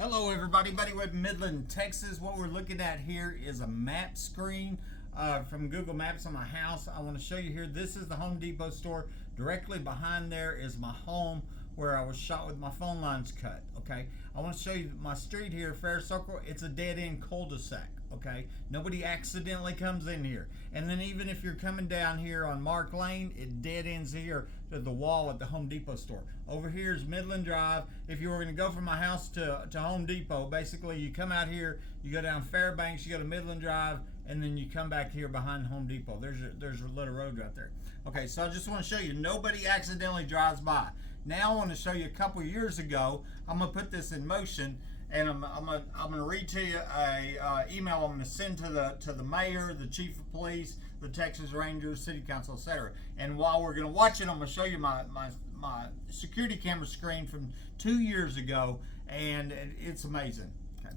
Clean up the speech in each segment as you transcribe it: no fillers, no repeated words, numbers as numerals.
Hello everybody, Buddy with Midland, Texas. What we're looking at here is a map screen from Google Maps on my house. I want to show you here, this is the Home Depot store. Directly behind there is my home where I was shot with my phone lines cut, okay? I want to show you my street here, Fair Circle. It's a dead-end cul-de-sac, okay? Nobody accidentally comes in here. And then even if you're coming down here on Mark Lane, it dead ends here to the wall at the Home Depot store. Over here is Midland Drive. If you were going to go from my house to Home Depot, basically you come out here, you go down Fairbanks, you go to Midland Drive, and then you come back here behind Home Depot. There's a little road right there. Okay, so I just want to show you, nobody accidentally drives by. Now I want to show you a couple years ago. I'm gonna put this in motion, and I'm gonna read to you a email I'm gonna send to the mayor, the chief of police, the Texas Rangers, city council, etc. And while we're gonna watch it, I'm gonna show you my security camera screen from 2 years ago, and it's amazing. Okay.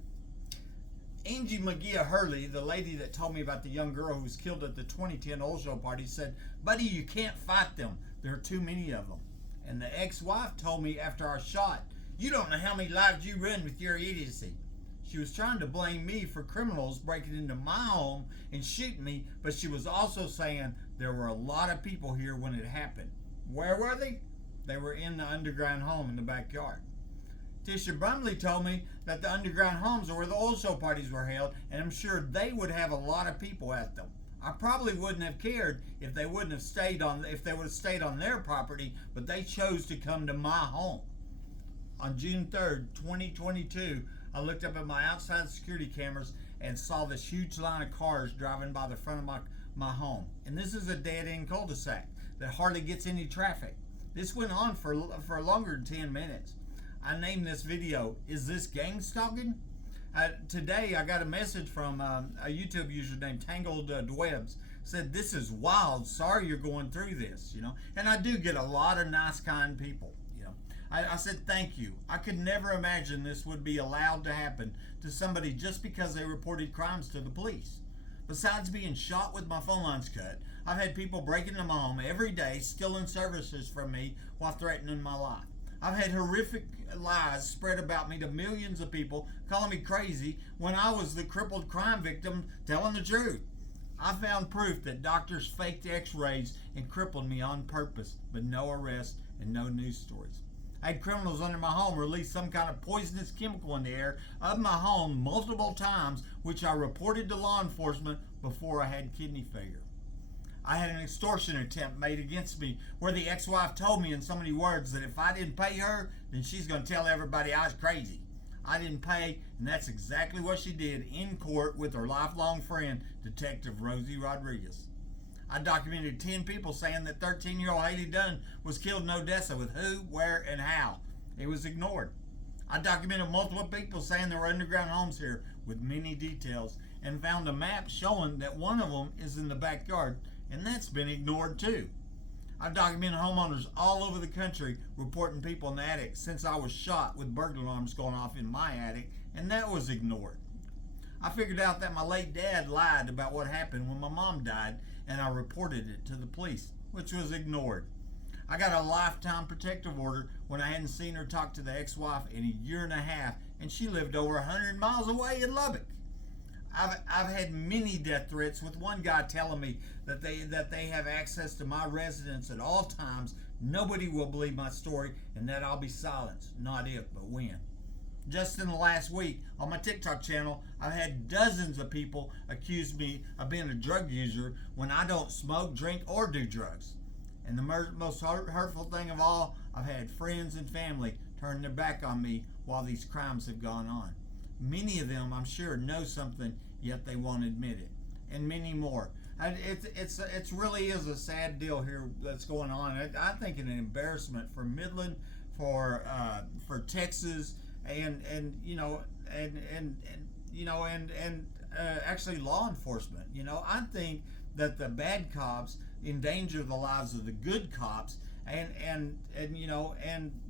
Angie Mungia Herrley, the lady that told me about the young girl who was killed at the 2010 oil show party, said, "Buddy, you can't fight them. There are too many of them." And the ex-wife told me after our shot, "You don't know how many lives you ruined with your idiocy." She was trying to blame me for criminals breaking into my home and shooting me, but she was also saying there were a lot of people here when it happened. Where were they? They were in the underground home in the backyard. Tisha Brumley told me that the underground homes are where the oil show parties were held, and I'm sure they would have a lot of people at them. I probably wouldn't have cared if they would have stayed on their property, but they chose to come to my home. On June 3rd, 2022, I looked up at my outside security cameras and saw this huge line of cars driving by the front of my home. And this is a dead-end cul-de-sac that hardly gets any traffic. This went on for longer than 10 minutes. I named this video, "Is This Gang Stalking?" Today I got a message from a YouTube user named Tangled Dwebs. Said, "This is wild. Sorry you're going through this," And I do get a lot of nice, kind people, I said, "Thank you. I could never imagine this would be allowed to happen to somebody just because they reported crimes to the police. Besides being shot with my phone lines cut, I've had people break into my home every day, stealing services from me while threatening my life. I've had horrific lies spread about me to millions of people, calling me crazy when I was the crippled crime victim telling the truth. I found proof that doctors faked x-rays and crippled me on purpose, but no arrest and no news stories. I had criminals under my home release some kind of poisonous chemical in the air of my home multiple times, which I reported to law enforcement before I had kidney failure. I had an extortion attempt made against me where the ex-wife told me in so many words that if I didn't pay her, then she's going to tell everybody I was crazy. I didn't pay, and that's exactly what she did in court with her lifelong friend, Detective Rosie Rodriguez. I documented 10 people saying that 13-year-old Haley Dunn was killed in Odessa with who, where, and how. It was ignored. I documented multiple people saying there were underground homes here with many details, and found a map showing that one of them is in the backyard, and that's been ignored too. I've documented homeowners all over the country reporting people in the attic since I was shot with burglar alarms going off in my attic, and that was ignored. I figured out that my late dad lied about what happened when my mom died, and I reported it to the police, which was ignored. I got a lifetime protective order when I hadn't seen or talked to the ex-wife in a year and a half, and she lived over 100 miles away in Lubbock. I've had many death threats, with one guy telling me that they have access to my residence at all times. Nobody will believe my story, and that I'll be silenced. Not if, but when. Just in the last week, on my TikTok channel, I've had dozens of people accuse me of being a drug user when I don't smoke, drink, or do drugs. And the most hurtful thing of all, I've had friends and family turn their back on me while these crimes have gone on. Many of them, I'm sure, know something, yet they won't admit it. And many more. It's really is a sad deal here that's going on. I think an embarrassment for Midland, for Texas, and actually law enforcement. I think that the bad cops endanger the lives of the good cops, and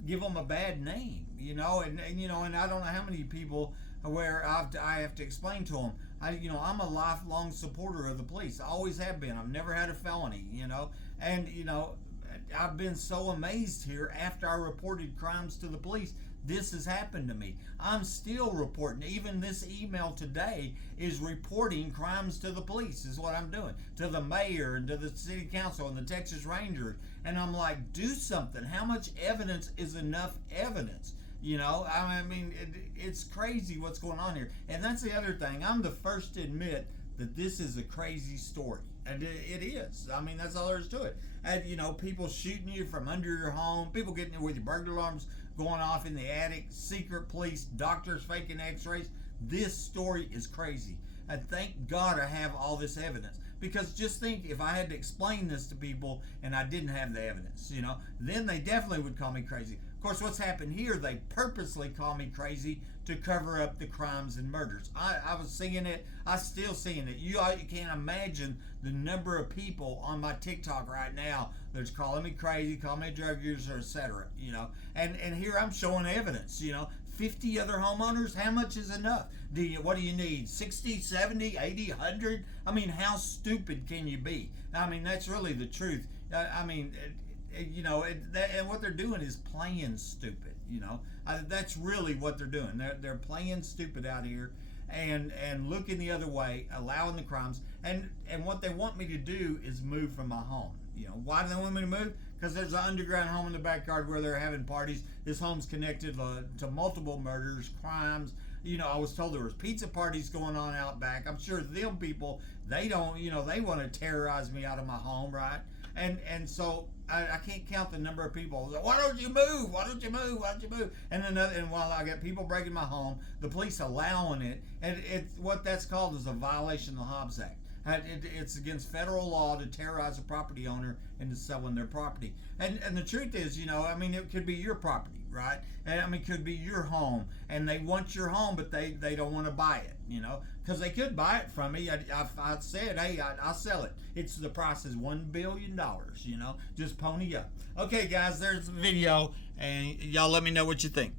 give them a bad name. And I don't know how many people where I have to explain to them. I'm a lifelong supporter of the police. I always have been. I've never had a felony. And I've been so amazed here after I reported crimes to the police. this has happened to me. I'm still reporting. Even this email today is reporting crimes to the police, is what I'm doing, to the mayor and to the city council and the Texas Rangers. And I'm like, do something. How much evidence is enough evidence? You know, I mean, it's crazy what's going on here. And that's the other thing. I'm the first to admit that this is a crazy story. And it is. I mean, that's all there is to it. And, you know, people shooting you from under your home, people getting in with your burglar alarms going off in the attic, secret police, doctors faking x-rays. This story is crazy. And thank God I have all this evidence. Because just think, if I had to explain this to people and I didn't have the evidence, you know, then they definitely would call me crazy. Of course, what's happened here, they purposely call me crazy to cover up the crimes and murders. I was seeing it. I still seeing it. You can't imagine the number of people on my TikTok right now that's calling me crazy, calling me a drug user, etc. You know, and here I'm showing evidence. You know, 50 other homeowners. How much is enough? What do you need? 60, 70, 80, 100? I mean, how stupid can you be? I mean, that's really the truth. I mean, you know, and what they're doing is playing stupid. You know, that's really what they're doing. They're playing stupid out here, and looking the other way, allowing the crimes, and what they want me to do is move from my home. You know, why do they want me to move? Because there's an underground home in the backyard where they're having parties. This home's connected to multiple murders, crimes. You know, I was told there was pizza parties going on out back. I'm sure them people, they don't, you know, they want to terrorize me out of my home, right? And so I can't count the number of people. Why don't you move? Why don't you move? Why don't you move? And while I got people breaking my home, the police allowing it, and what that's called is a violation of the Hobbs Act. It's against federal law to terrorize a property owner into selling their property. And the truth is, you know, I mean, it could be your property, right? And I mean, it could be your home, and they want your home, but they don't want to buy it, you know, because they could buy it from me. I said, hey, I'll sell it. The price is $1 billion, you know, just pony up. Okay, guys, there's the video, and y'all let me know what you think.